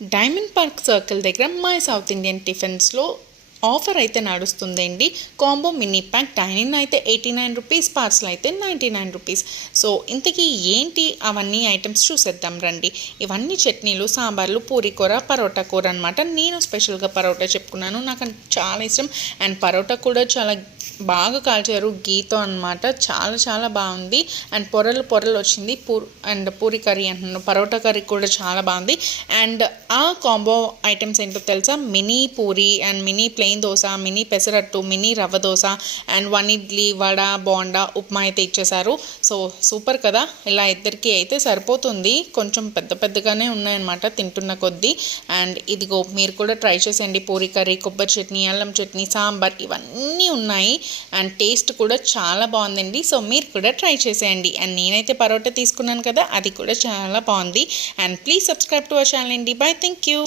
Diamond park circle దగ్గర my south Indian టిఫిన్స్లో offer అయితే నడుస్తుందండి. కాంబో మినీ ప్యాక్ డైనింగ్ అయితే 89 రూపీస్, పార్సల్ అయితే 99 రూపీస్. సో ఇంతకీ ఏంటి అవన్నీ ఐటమ్స్ చూసేద్దాం రండి. ఇవన్నీ చట్నీలు, సాంబార్లు, పూరి కూర, పరోటా కూర అనమాట. నేను స్పెషల్గా పరోటా చెప్పుకున్నాను, నాకు చాలా ఇష్టం. అండ్ పరోటా కూడా చాలా బాగా కాల్చారు గీతో అనమాట. చాలా చాలా బాగుంది. అండ్ పొరలు పొరలు వచ్చింది. అండ్ పూరి కర్రీ అంటున్నాను, పరోటా కర్రీ కూడా చాలా బాగుంది. అండ్ ఆ కాంబో ఐటమ్స్ ఏంటో తెలుసా? Mini puri and mini plain dosa, mini pesarattu, mini rava dosa and 1 idli, vada, bonda, upma అయితే ఇచ్చేసారు. సో సూపర్ కదా. ఇలా ఇద్దరికి అయితే సరిపోతుంది. కొంచెం పెద్ద పెద్దగానే ఉన్నాయన్నమాట తింటున్న కొద్దీ. అండ్ ఇదిగో మీరు కూడా ట్రై చేసేయండి. పూరి కర్రీ, కొబ్బరి చట్నీ, అల్లం చట్నీ, సాంబార్ ఇవన్నీ ఉన్నాయి. అండ్ టేస్ట్ కూడా చాలా బాగుందండి. సో మీరు కూడా ట్రై చేసేయండి. అండ్ నేనైతే పరోటా తీసుకున్నాను కదా, అది కూడా చాలా బాగుంది. And please subscribe to our channel అండి. Bye, thank you.